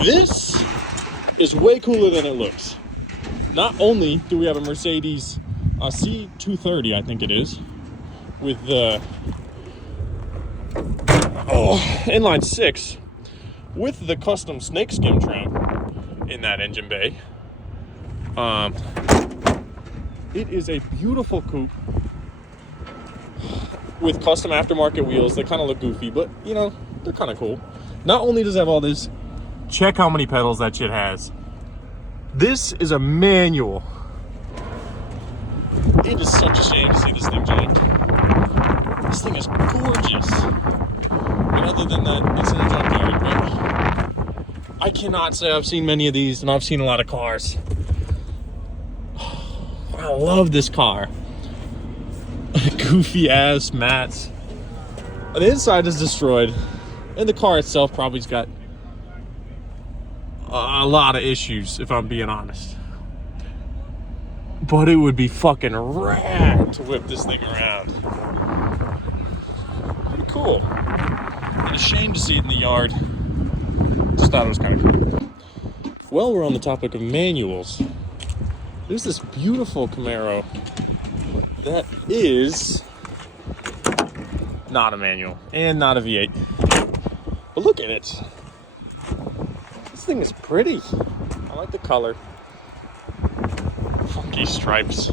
This is way cooler than it looks. Not only do we have a Mercedes C230, I think it is, with the inline 6 with the custom snakeskin trim in that engine bay. It is a beautiful coupe with custom aftermarket wheels. They kind of look goofy, but you know, they're kind of cool. Not only does it have all this, check how many pedals that shit has. This is a manual. It is such a shame to see this thing janked. This thing is gorgeous. And other than that, it's in a junkyard, but I cannot say I've seen many of these, and I've seen a lot of cars. I love this car. Goofy ass mats. The inside is destroyed, and the car itself probably's got a lot of issues, if I'm being honest. But it would be fucking rad to whip this thing around. Pretty cool. And a shame to see it in the yard. Just thought it was kind of cool. Well, we're on the topic of manuals. There's this beautiful Camaro that is not a manual and not a V8. But look at it. This thing is pretty. I like the color. Funky stripes.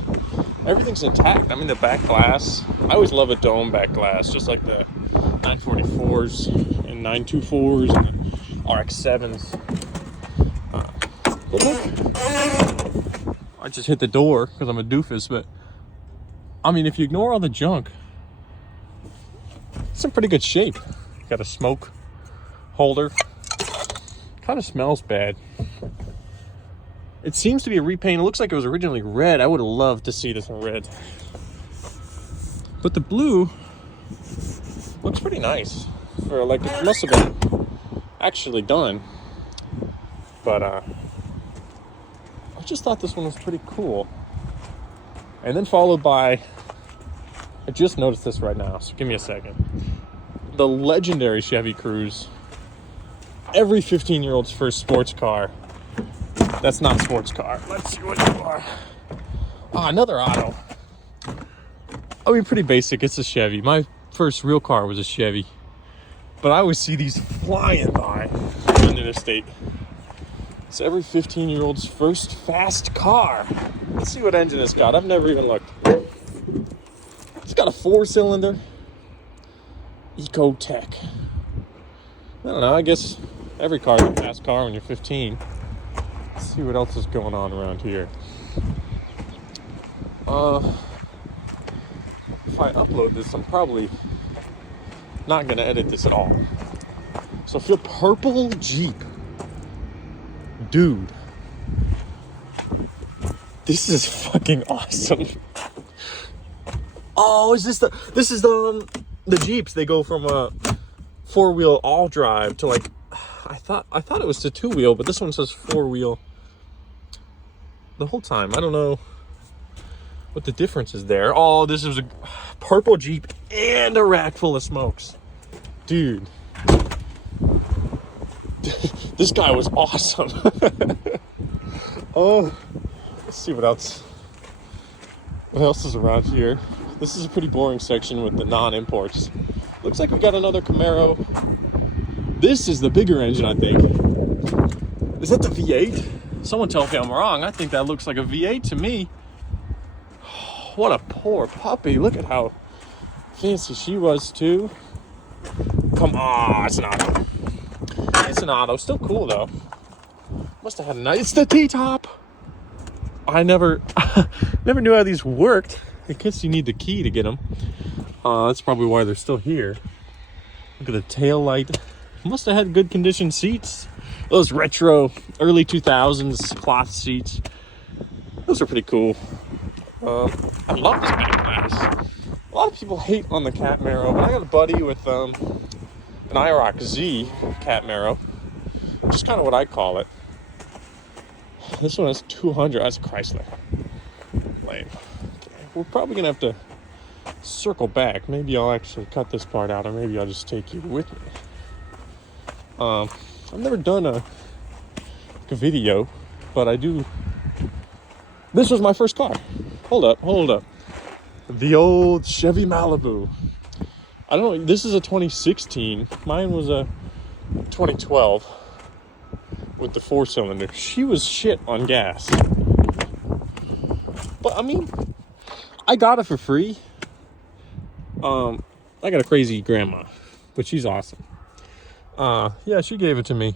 Everything's intact. I mean, the back glass. I always love a dome back glass, just like the 944s and 924s and the RX-7s. But look. I just hit the door because I'm a doofus, but I mean, if you ignore all the junk, it's in pretty good shape. Got a smoke holder. Kind of smells bad. It seems to be a repaint. It looks like it was originally red. I would have loved to see this in red. But the blue looks pretty nice. For like, it must have been actually done. But I just thought this one was pretty cool. And then followed by, I just noticed this right now, so give me a second. The legendary Chevy Cruze. Every 15-year-old's first sports car. That's not a sports car. Let's see what you are. Oh, another auto. I mean, pretty basic. It's a Chevy. My first real car was a Chevy. But I always see these flying by on the interstate. It's every 15-year-old's first fast car. Let's see what engine it's got. I've never even looked. It's got a 4-cylinder Ecotec. I don't know. I guess every car is a fast car when you're 15. Let's see what else is going on around here. If I upload this, I'm probably not going to edit this at all. So feel purple Jeep. Dude. This is fucking awesome. Oh, this is the Jeeps. They go from a 4-wheel all drive to like, I thought it was to 2-wheel, but this one says 4-wheel the whole time. I don't know what the difference is there. Oh, this is a purple Jeep and a rack full of smokes. Dude. This guy was awesome. Oh, let's see what else. What else is around here? This is a pretty boring section with the non-imports. Looks like we got another Camaro. This is the bigger engine, I think. Is that the V8? Someone tell me I'm wrong. I think that looks like a V8 to me. What a poor puppy. Look at how fancy she was, too. Come on, it's an auto. It's an auto. Still cool, though. Must have had a nice... It's the T-top! I never knew how these worked. I guess you need the key to get them. That's probably why they're still here. Look at the tail light. Must have had good condition seats. Those retro early 2000s cloth seats. Those are pretty cool. I love this back glass. A lot of people hate on the Catmaro, but I got a buddy with an IROC Z Catmaro. Just kind of what I call it. This one has 200. That's a Chrysler. Lame. Okay. We're probably gonna have to circle back. Maybe I'll actually cut this part out, or maybe I'll just take you with me. I've never done a video, but I do. This was my first car. Hold up. The old Chevy Malibu. I don't know, this is a 2016. Mine was a 2012 with the 4-cylinder. She was shit on gas. But I mean, I got it for free. I got a crazy grandma, but she's awesome. Yeah, she gave it to me.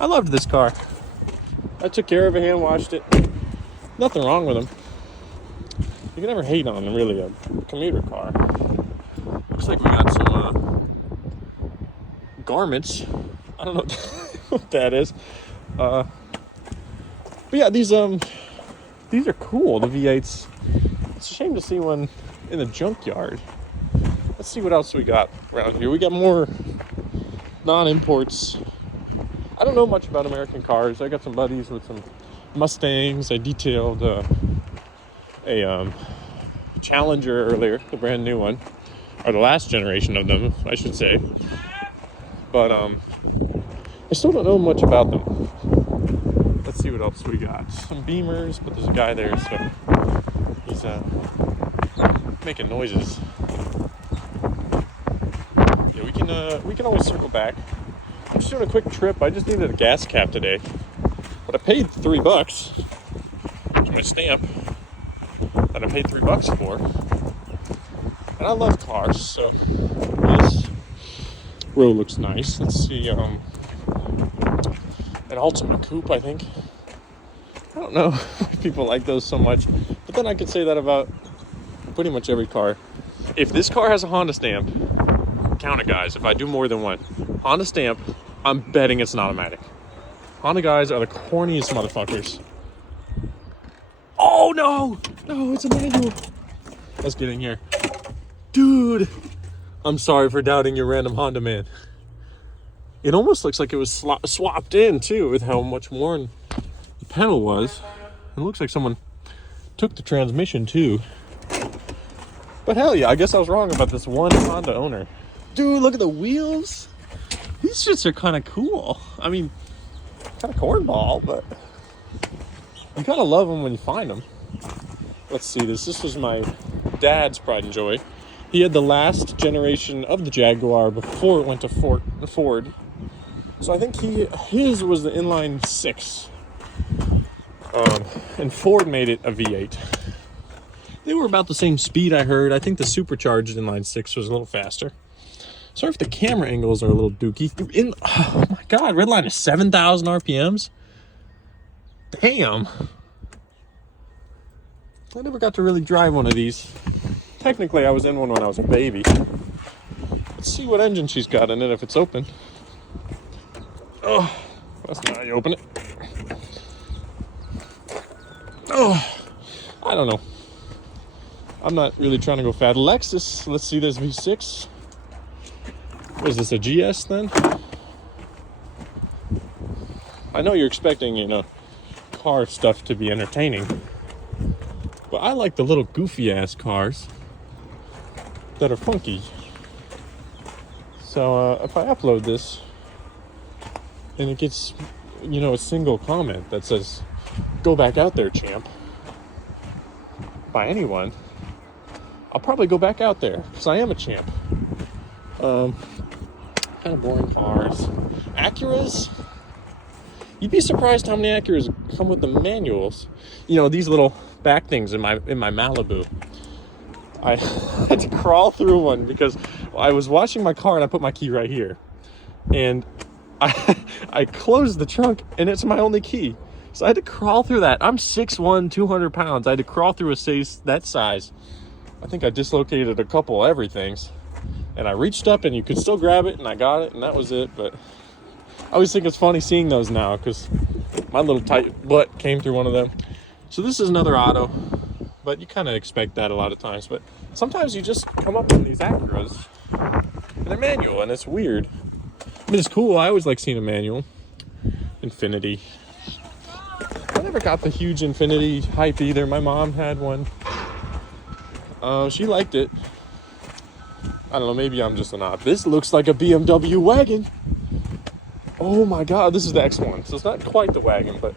I loved this car. I took care of it, hand washed it. Nothing wrong with them. You can never hate on really a commuter car. Looks like we got some garments. I don't know what that is. But yeah, these are cool. The V8s. It's a shame to see one in the junkyard. Let's see what else we got around here. We got more non-imports. I don't know much about American cars. I got some buddies with some Mustangs. I detailed a Challenger earlier, the brand new one, or the last generation of them, I should say. But I still don't know much about them. Let's see what else we got. Some Beamers, but there's a guy there, so he's making noises. Yeah, we can always circle back. I'm just doing a quick trip. I just needed a gas cap today, but I paid $3. It's my stamp that I paid $3 for, and I love cars, so this road looks nice. Let's see, an Ultimate Coupe, I think. I don't know why people like those so much, but then I could say that about pretty much every car. If this car has a Honda stamp, count it, guys. If I do more than one Honda stamp, I'm betting it's an automatic. Honda guys are the corniest motherfuckers. Oh no, it's a manual. Let's get in here, dude. I'm sorry for doubting your random Honda man. It almost looks like it was swapped in too, with how much worn the pedal was. It looks like someone took the transmission too. But hell yeah, I guess I was wrong about this one Honda owner. Dude, look at the wheels. These shits are kind of cool. I mean, kind of cornball, but you gotta love them when you find them. Let's see this. This was my dad's pride and joy. He had the last generation of the Jaguar before it went to Ford. So I think his was the inline 6. And Ford made it a V8. They were about the same speed, I heard. I think the supercharged inline 6 was a little faster. Sorry if the camera angles are a little dookie. Oh my god, redline is 7,000 RPMs? Damn. I never got to really drive one of these. Technically, I was in one when I was a baby. Let's see what engine she's got in it, if it's open. Oh, that's not how you open it. Oh, I don't know. I'm not really trying to go fat. Lexus, let's see this V6. What is this, a GS then? I know you're expecting, car stuff to be entertaining. But I like the little goofy ass cars that are funky. So if I upload this and it gets, a single comment that says, "Go back out there, champ," by anyone, I'll probably go back out there because I am a champ. Kind of boring cars. Acuras, you'd be surprised how many Acuras come with the manuals. These little back things in my Malibu. I had to crawl through one because I was washing my car and I put my key right here, and I closed the trunk and it's my only key, so I had to crawl through that. I'm 6'1", 200 pounds. I had to crawl through a space that size. I think I dislocated a couple everythings, and I reached up and you could still grab it, and I got it, and that was it. But I always think it's funny seeing those now because my little tight butt came through one of them. So this is another auto, but you kind of expect that a lot of times. But sometimes you just come up with these Acuras and they're manual, and it's weird. I mean, it's cool. I always like seeing a manual. Infinity. I never got the huge Infinity hype either. My mom had one. She liked it. I don't know, maybe I'm just an odd. This looks like a BMW wagon. Oh my God, this is the X1. So it's not quite the wagon, but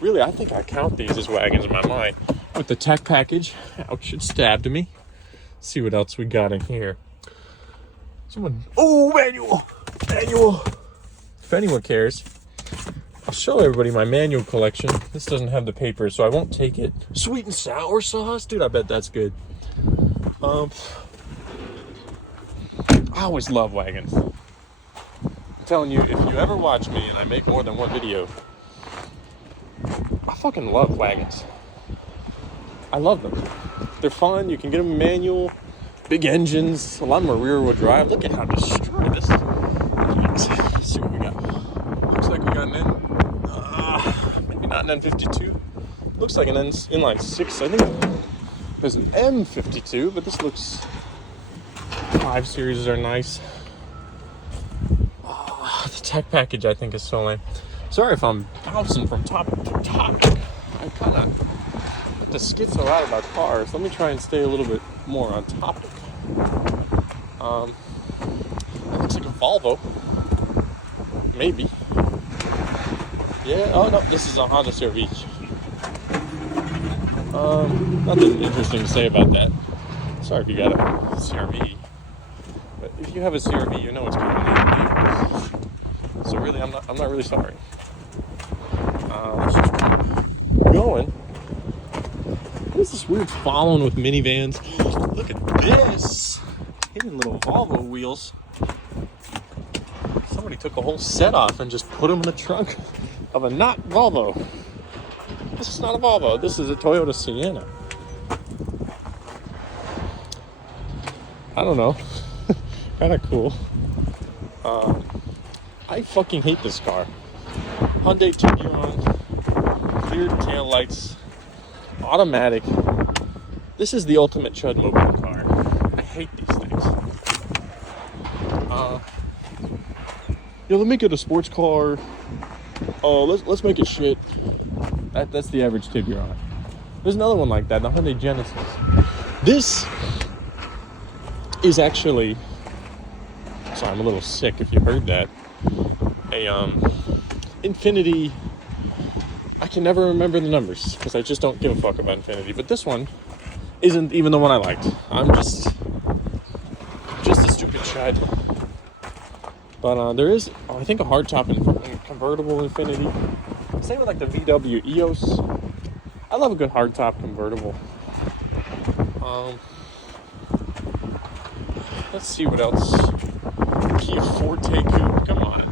really, I think I count these as wagons in my mind. With the tech package. Ouch, it stabbed me. Let's see what else we got in here. Oh, manual. If anyone cares, I'll show everybody my manual collection. This doesn't have the paper, so I won't take it. Sweet and sour sauce, dude. I bet that's good. I always love wagons. I'm telling you, if you ever watch me and I make more than one video, I fucking love wagons. I love them. They're fun. You can get them manual, big engines. A lot of them are rear-wheel drive. Look at how destroyed this. Let's see what we got. Looks like we got an maybe not an N52. Looks like an inline 6. I think there's an M52, but this looks. 5 series are nice. The tech package I think is so lame. Sorry if I'm bouncing from topic to topic. I kind of like to schizo out about cars. Let me try and stay a little bit more on topic. That looks like a Volvo. Maybe. Yeah, oh no, this is a Honda CR-V. Nothing interesting to say about that. Sorry if you got a CR-V. But if you have a CR-V, you know what's coming in. So really, I'm not really sorry. Let's just keep going. What is this weird following with minivans? Look at this. Hidden little Volvo wheels. Somebody took a whole set off and just put them in the trunk of a not Volvo. This is not a Volvo. This is a Toyota Sienna. I don't know. Kind of cool. I fucking hate this car. Hyundai Tucson, clear taillights, automatic. This is the ultimate Chud mobile car. I hate these things. Let me get a sports car. Oh, let's make it shit. That's the average Tiguan. There's another one like that, the Hyundai Genesis. This is actually. Sorry, I'm a little sick if you heard that. Infinity. I can never remember the numbers because I just don't give a fuck about Infinity. But this one isn't even the one I liked. I'm just a stupid chud. But there is, I think, a hardtop and convertible Infinity. Same with like the VW EOS. I love a good hardtop convertible. Let's see what else. Kia Forte Coupe, come on.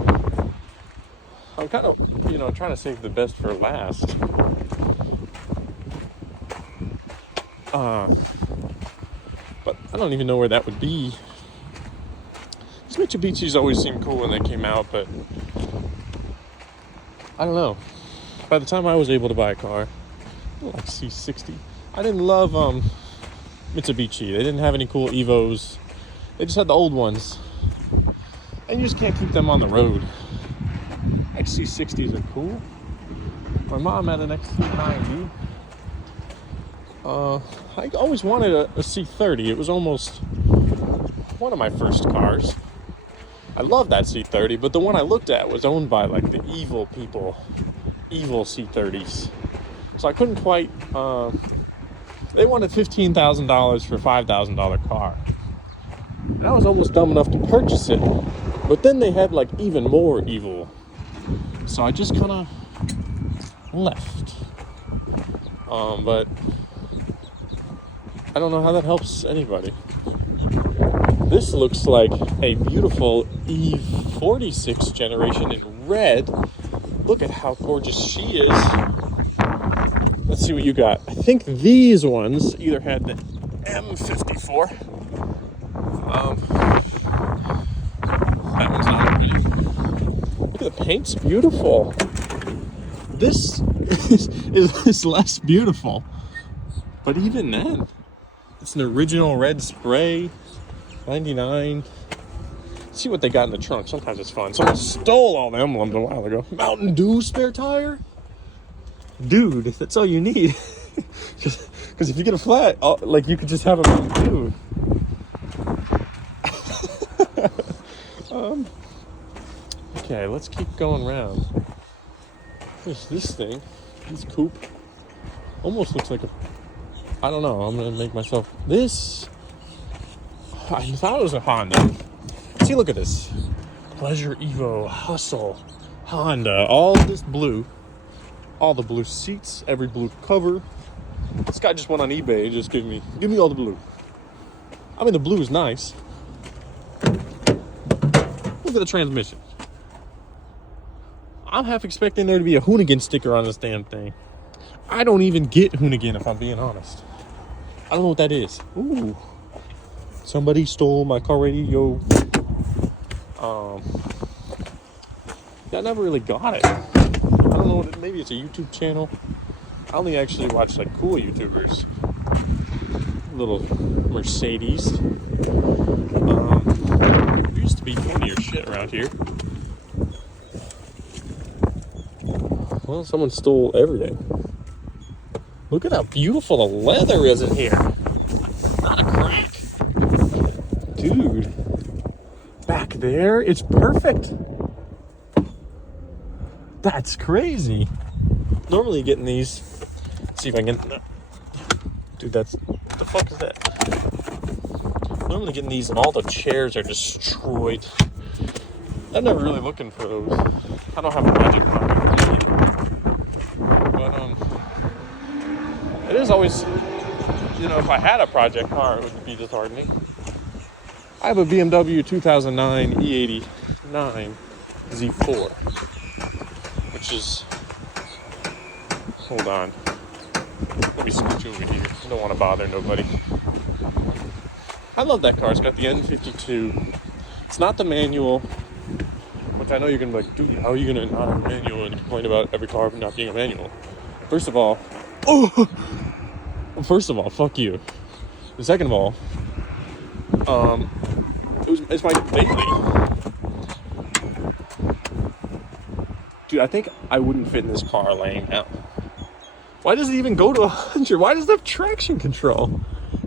I'm kind of, trying to save the best for last. But I don't even know where that would be. These Mitsubishis always seemed cool when they came out, but I don't know. By the time I was able to buy a car, like C60, I didn't love Mitsubishi. They didn't have any cool Evos. They just had the old ones. And you just can't keep them on the road. XC60s are cool. My mom had an XC90. I always wanted a C30. It was almost one of my first cars. I love that C30, but the one I looked at was owned by like the evil people. Evil C30s. So I couldn't quite, they wanted $15,000 for a $5,000 car. And I was almost dumb enough to purchase it. But then they had like even more evil. So I just kind of left. But I don't know how that helps anybody. This looks like a beautiful E46 generation in red. Look at how gorgeous she is. Let's see what you got. I think these ones either had the M54. That one's not pretty. Look at the paint's beautiful. This is less beautiful. But even then, it's an original red spray. 99. See what they got in the trunk. Sometimes it's fun. Someone stole all the emblems a while ago. Mountain Dew spare tire? Dude, that's all you need. Because if you get a flat, like you could just have a Mountain Dew. I Okay, let's keep going around. There's this thing. This coupe. Almost looks like a... I don't know. I'm going to make myself... This... I thought it was a Honda. See, look at this. Pleasure Evo, Hustle, Honda. All this blue. All the blue seats. Every blue cover. This guy just went on eBay. Just give me all the blue. I mean, the blue is nice. Look at the transmission. I'm half expecting there to be a Hoonigan sticker on this damn thing. I don't even get Hoonigan, if I'm being honest. I don't know what that is. Ooh. Somebody stole my car radio. I never really got it. I don't know what it, maybe it's a YouTube channel. I only actually watch like cool YouTubers. Little Mercedes. There used to be funnier shit around here. Well, someone stole everything. Look at how beautiful the leather is in here. Not a crack. Dude. Back there, it's perfect. That's crazy. Normally getting these. Let's see if I can get... Dude, that's... What the fuck is that? Normally getting these and all the chairs are destroyed. I'm never really looking for those. I don't have a magic pocket. But, it is always, you know, if I had a project car, it would be disheartening. I have a BMW 2009 E89 Z4, which is, hold on, let me scooch over here. I don't want to bother nobody. I love that car. It's got the N52. It's not the manual, which I know you're going to be like, dude, how are you going to not have a manual and complain about every car not being a manual? First of all, fuck you. And second of all, it's my daily. Dude, I think I wouldn't fit in this car laying out. Why does it even go to 100? Why does it have traction control?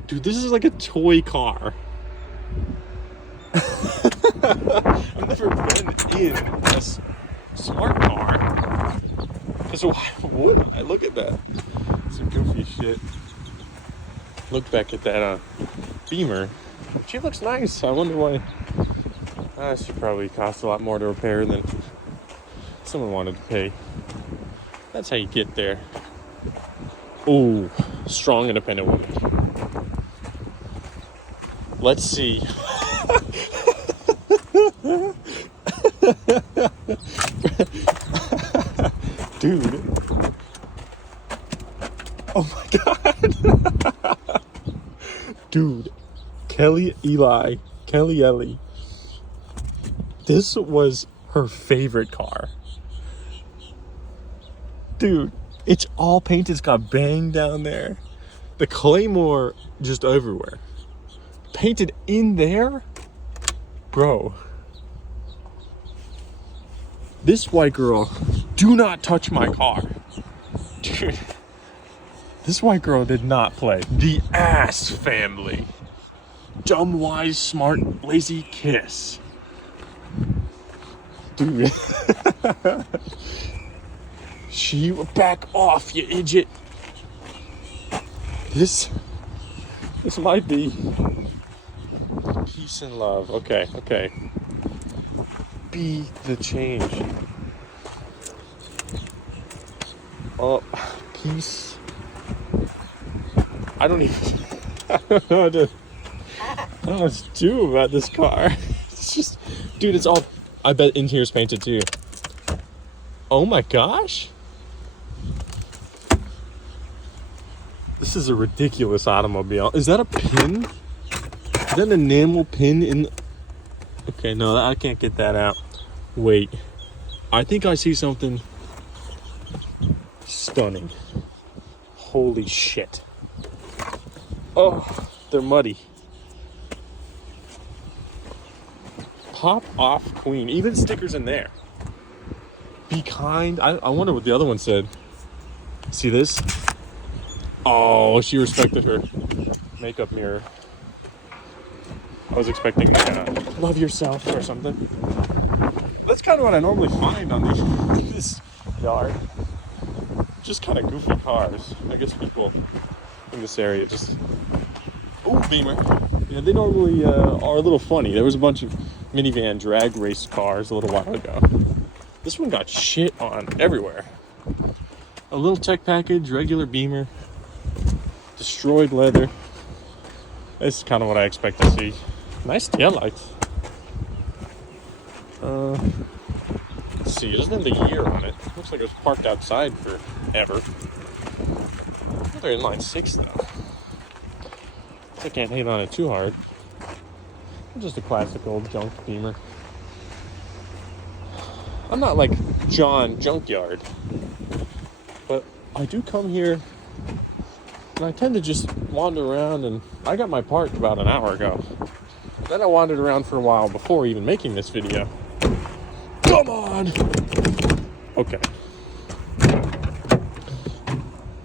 Dude, this is like a toy car. I've never been in a smart car. Because why would I? Look at that. Some goofy shit. Look back at that Beamer. She looks nice. I wonder why. She probably cost a lot more to repair than someone wanted to pay. That's how you get there. Ooh, strong, independent woman. Let's see. Dude. Oh my god. Dude. Kelly Ellie. This was her favorite car. Dude, it's all painted. It's got bang down there. The Claymore just everywhere. Painted in there? Bro. This white girl, do not touch my car. Dude. This white girl did not play. The Ass Family. Dumb, wise, smart, lazy kiss. Dude. She back off, you idiot. This might be peace and love. Okay. Be the change. Oh, peace. I don't know what to do about this car. It's just, dude, it's all, I bet in here is painted too. Oh my gosh. This is a ridiculous automobile. Is that a pin? Is that an enamel pin in? Okay, no, I can't get that out. Wait. I think I see something stunning. Holy shit. Oh, they're muddy. Pop off queen. Even stickers in there. Be kind. I wonder what the other one said. See this? Oh, she respected her makeup mirror. I was expecting love yourself or something. That's kind of what I normally find on this yard. Just kind of goofy cars. I guess people in this area just... Ooh, Beamer. Yeah, they normally are a little funny. There was a bunch of minivan drag race cars a little while ago. This one got shit on everywhere. A little tech package, regular Beamer, destroyed leather. This is kind of what I expect to see. Nice taillights. Let's see, it doesn't have the year on it. Looks like it was parked outside forever. They're in line 6 though. I can't hate on it too hard. Just a classic old junk Beamer. I'm not like John Junkyard, but I do come here and I tend to just wander around, and I got my park about an hour ago. Then I wandered around for a while before even making this video. Come on! Okay.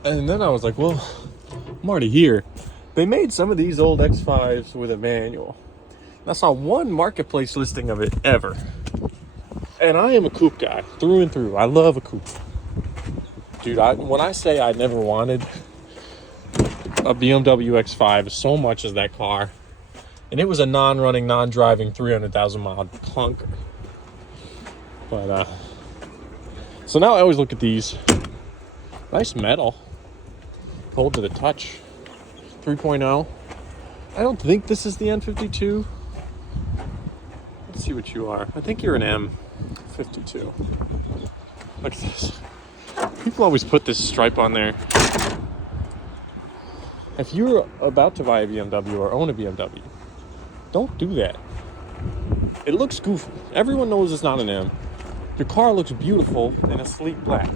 And then I was like, well, I'm already here. They made some of these old X5s with a manual. I saw one marketplace listing of it ever. And I am a coupe guy, through and through. I love a coupe. Dude, when I say I never wanted a BMW X5 so much as that car, and it was a non-running, non-driving 300,000 mile clunker. But, so now I always look at these. Nice metal. Cold to the touch. 3.0. I don't think this is the N52. Let's see what you are. I think you're an M52. Look at this. People always put this stripe on there. If you're about to buy a BMW or own a BMW, don't do that. It looks goofy. Everyone knows it's not an M. Your car looks beautiful in a sleek black.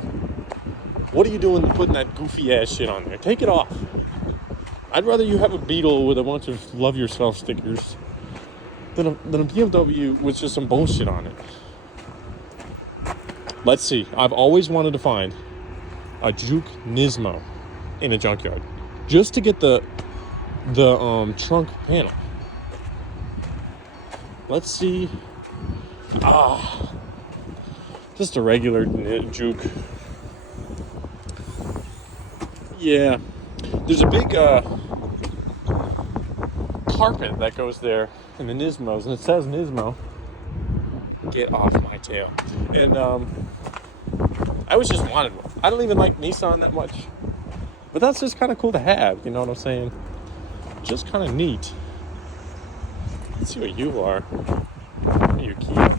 What are you doing putting that goofy ass shit on there? Take it off. I'd rather you have a Beetle with a bunch of love yourself stickers than a BMW with just some bullshit on it. Let's see. I've always wanted to find a Juke Nismo in a junkyard just to get the trunk panel. Let's see. Just a regular Juke. Yeah. There's a big carpet that goes there in the Nismos, and it says Nismo. Get off my tail. And I always just wanted one. I don't even like Nissan that much, but that's just kind of cool to have. You know what I'm saying? Just kind of neat. Let's see what you are. What are you, Kia?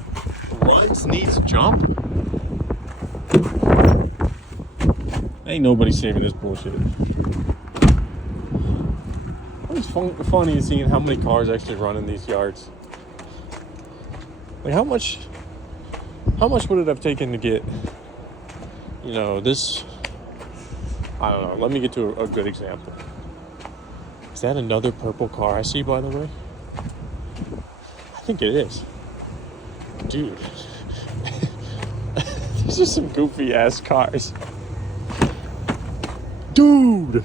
Runs needs jump? Ain't nobody saving this bullshit. It's funny seeing how many cars actually run in these yards. Like how much would it have taken to get, you know, this? I don't know. Let me get to a good example. Is that another purple car I see, by the way? I think it is. Dude. These are some goofy ass cars. Dude!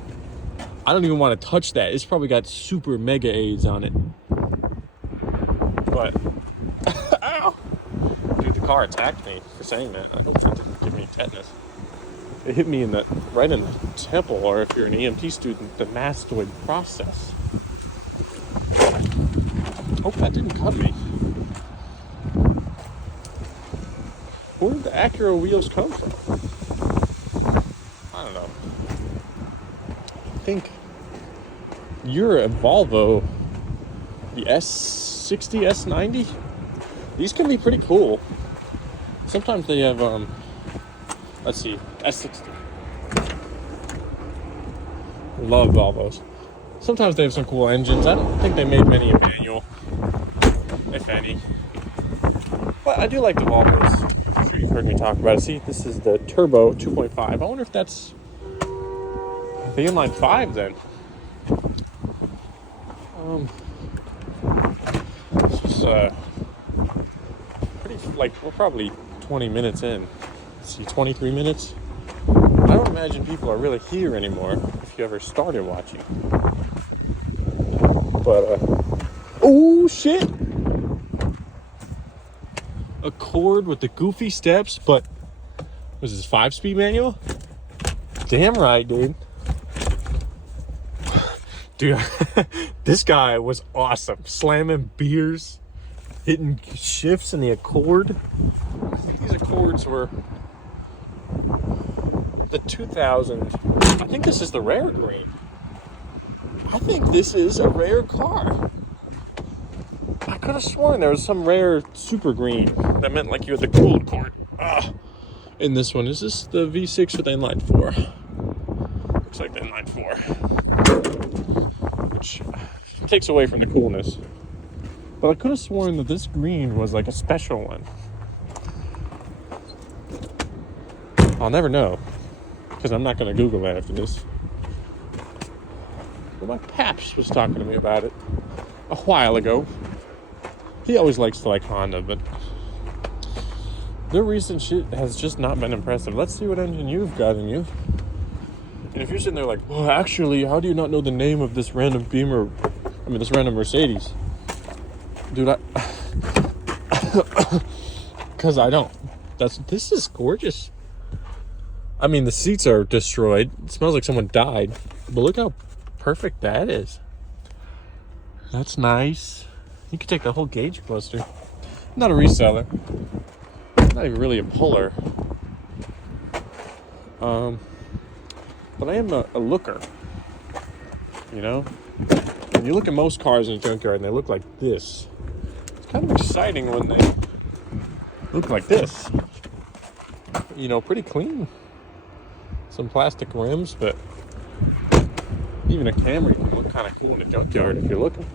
I don't even want to touch that. It's probably got super mega AIDS on it. But, ow! Dude, the car attacked me for saying that. I hope it didn't give me tetanus. It hit me right in the temple, or if you're an EMT student, the mastoid process. Hope that didn't cut me. Where did the Acura wheels come from? I don't know. I think you're a Volvo, the S60, S90. These can be pretty cool. Sometimes they have, let's see, S60. Love Volvos. Sometimes they have some cool engines. I don't think they made many in manual, if any. But I do like the Volvos. I'm sure you've heard me talk about it. See, this is the Turbo 2.5. I wonder if that's the inline 5 then. It's just pretty, like, we're probably 20 minutes in. Let's see, 23 minutes. I don't imagine people are really here anymore if you ever started watching. But, oh shit! Accord with the goofy steps, but was this 5-speed manual? Damn right, dude. Dude, this guy was awesome. Slamming beers, hitting shifts in the Accord. I think these Accords were the 2000. I think this is the rare green. I think this is a rare car. I could have sworn there was some rare super green. That meant like you had the cool Accord. In this one, is this the V6 with the inline 4? Looks like the inline 4. Which takes away from the coolness. But I could have sworn that this green was like a special one. I'll never know, because I'm not going to Google that after this. But my paps was talking to me about it a while ago. He always likes to like Honda, but their recent shit has just not been impressive. Let's see what engine you've got in you. And if you're sitting there like, well, actually, how do you not know the name of this random this random Mercedes? Dude, because I don't. This is gorgeous. I mean, the seats are destroyed. It smells like someone died. But look how perfect that is. That's nice. You could take the whole gauge cluster. I'm not a reseller. I'm not even really a puller. But I am a looker. You know? When you look at most cars in a junkyard and they look like this, it's kind of exciting when they look like this. You know, pretty clean. Some plastic rims, but even a Camry can look kind of cool in a junkyard if you're looking.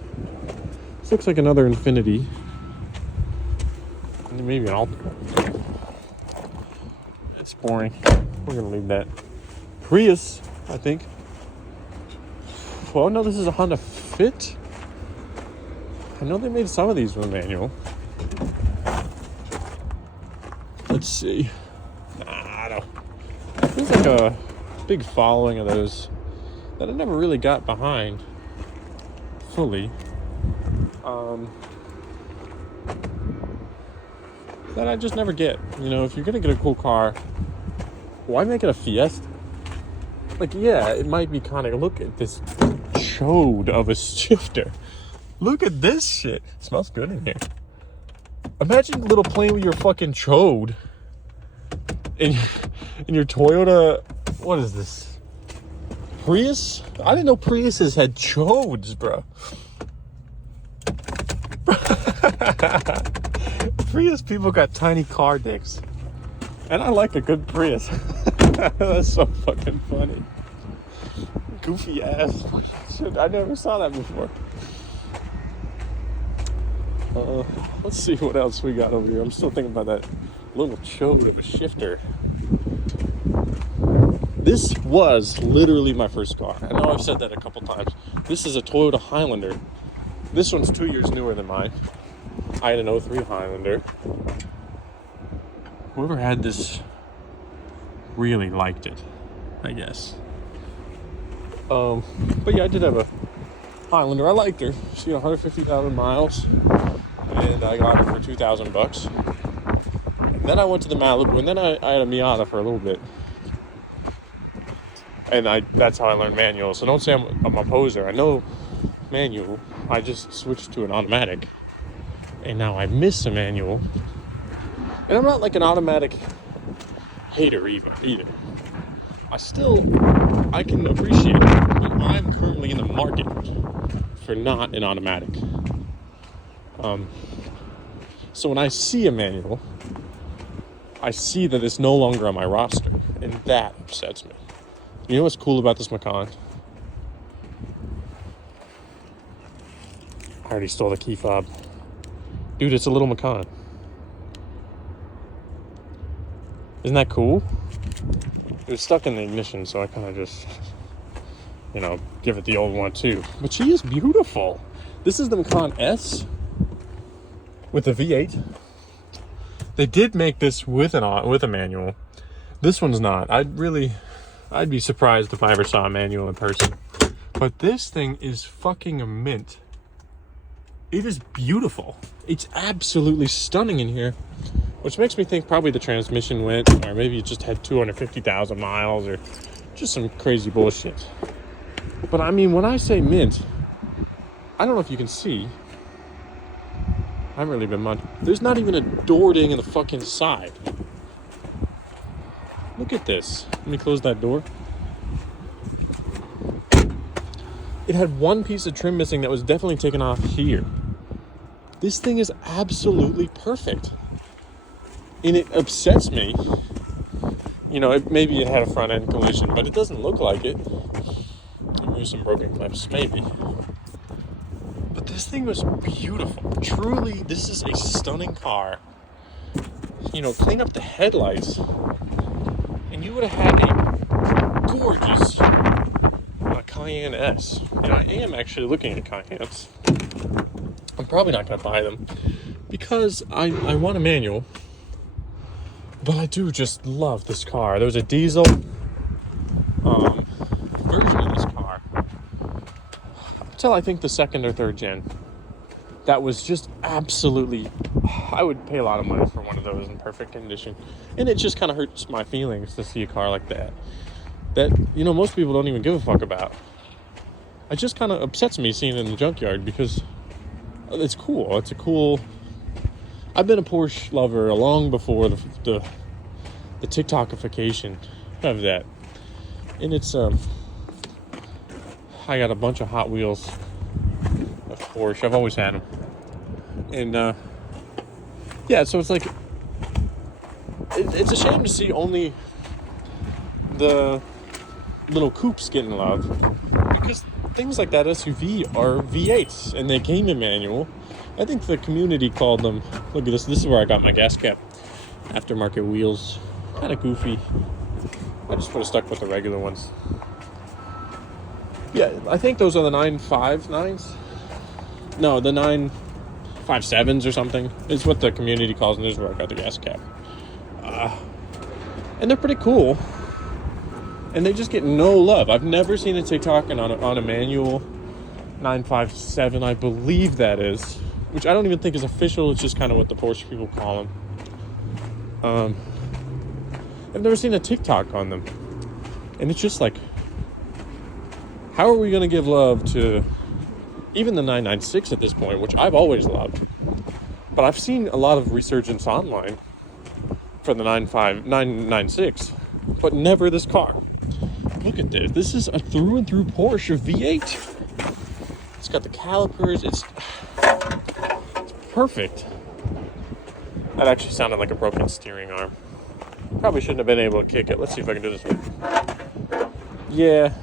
This looks like another Infiniti. Maybe an Altima. It's boring. We're gonna leave that. Prius, I think. Well, no, this is a Honda Fit. I know they made some of these with manual. Let's see. I don't. There's like a big following of those that I never really got behind fully. That I just never get. You know, if you're gonna get a cool car, why make it a Fiesta? Like, yeah, it might be kind of, look at this chode of a shifter. Look at this shit. It smells good in here. Imagine a little playing with your fucking chode in your Toyota. What is this? Prius? I didn't know Priuses had chodes, bro. Prius people got tiny car dicks. And I like a good Prius. That's so fucking funny. Goofy ass. Shit, I never saw that before. Let's see what else we got over here. I'm still thinking about that little chode of a shifter. This was literally my first car. I know I've said that a couple times. This is a Toyota Highlander. This one's 2 years newer than mine. I had an 03 Highlander. Whoever had this really liked it, I guess. But yeah, I did have a Highlander. I liked her. She had 150,000 miles, and I got her for $2,000. And then I went to the Malibu, and then I had a Miata for a little bit. And that's how I learned manual. So don't say I'm a poser. I know manual. I just switched to an automatic. And now I miss a manual. And I'm not like an automatic hater either. I can appreciate it. But I'm currently in the market for not an automatic. So when I see a manual, I see that it's no longer on my roster. And that upsets me. You know what's cool about this Macan? I already stole the key fob. Dude, it's a little Macan. Isn't that cool? It was stuck in the ignition, so I kind of just, give it the old one too. But she is beautiful. This is the Macan S with a V8. They did make this with a manual. This one's not. I'd be surprised if I ever saw a manual in person. But this thing is fucking a mint. It is beautiful. It's absolutely stunning in here. which makes me think probably the transmission went, or maybe it just had 250,000 miles, or just some crazy bullshit. But I mean, when I say mint, I don't know if you can see. I haven't really been much. There's not even a door ding in the fucking side. Look at this. Let me close that door. It had one piece of trim missing that was definitely taken off here. This thing is absolutely perfect. And it upsets me. You know, maybe it had a front end collision, but it doesn't look like it. Maybe some broken clips, maybe. But this thing was beautiful. Truly, this is a stunning car. You know, clean up the headlights, and you would have had a gorgeous Cayenne S. You know, I am actually looking at Cayennes. I'm probably not going to buy them because I want a manual, but I do just love this car. There was a diesel version of this car up until I think the second or third gen. That was just absolutely, I would pay a lot of money for one of those in perfect condition. And it just kind of hurts my feelings to see a car like that, you know, most people don't even give a fuck about. It just kind of upsets me seeing it in the junkyard because it's cool. It's a cool, I've been a Porsche lover long before the TikTokification of that. And it's, I got a bunch of Hot Wheels of Porsche. I've always had them. And, yeah, so it's like, it's a shame to see only the little coupes getting love, because things like that SUV are V8s and they came in manual. I think the community called them, look at this is where I got my gas cap, aftermarket wheels, kind of goofy. I just would have stuck with the regular ones. Yeah, I think those are the 959s. No, the 957s or something is what the community calls them. This is where I got the gas cap. And they're pretty cool. And they just get no love. I've never seen a TikTok on a manual 957, I believe that is, which I don't even think is official. It's just kind of what the Porsche people call them. I've never seen a TikTok on them. And it's just like, how are we going to give love to even the 996 at this point, which I've always loved. But I've seen a lot of resurgence online for the 996, but never this car. Look at this. This is a through and through Porsche V8. It's got the calipers. It's perfect. That actually sounded like a broken steering arm. Probably shouldn't have been able to kick it. Let's see if I can do this one. Yeah.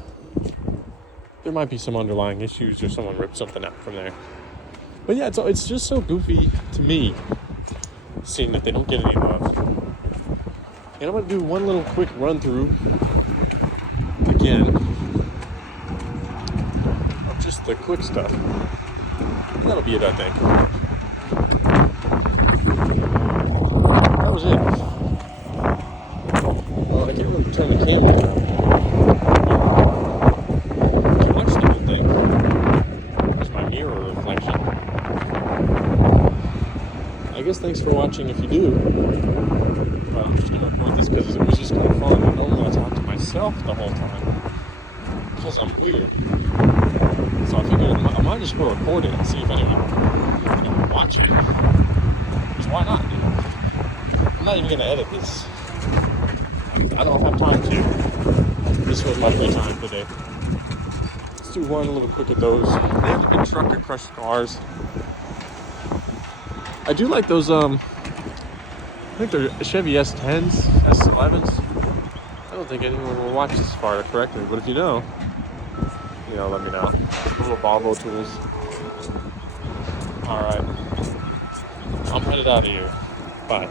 There might be some underlying issues or someone ripped something out from there. But yeah, it's just so goofy to me seeing that they don't get any love. And I'm going to do one little quick run through again of just the quick stuff. And that'll be it, I think. That was it. Well, I can't really turn the camera around. I guess thanks for watching if you do. But I'm just going to record this because it was just kind of fun. I normally I talk to myself the whole time because I'm weird. So I figured I might just go record it and see if anyone will watch it. Because why not? You know? I'm not even going to edit this. I don't have time to. This was my free time today. Let's do one little quick of those. They have a big truck that crushed cars. I do like those, I think they're Chevy S10s, S11s. I don't think anyone will watch this far to correct me, but if you know, let me know. Little Volvo tools. Alright. I'm headed out of here. Bye.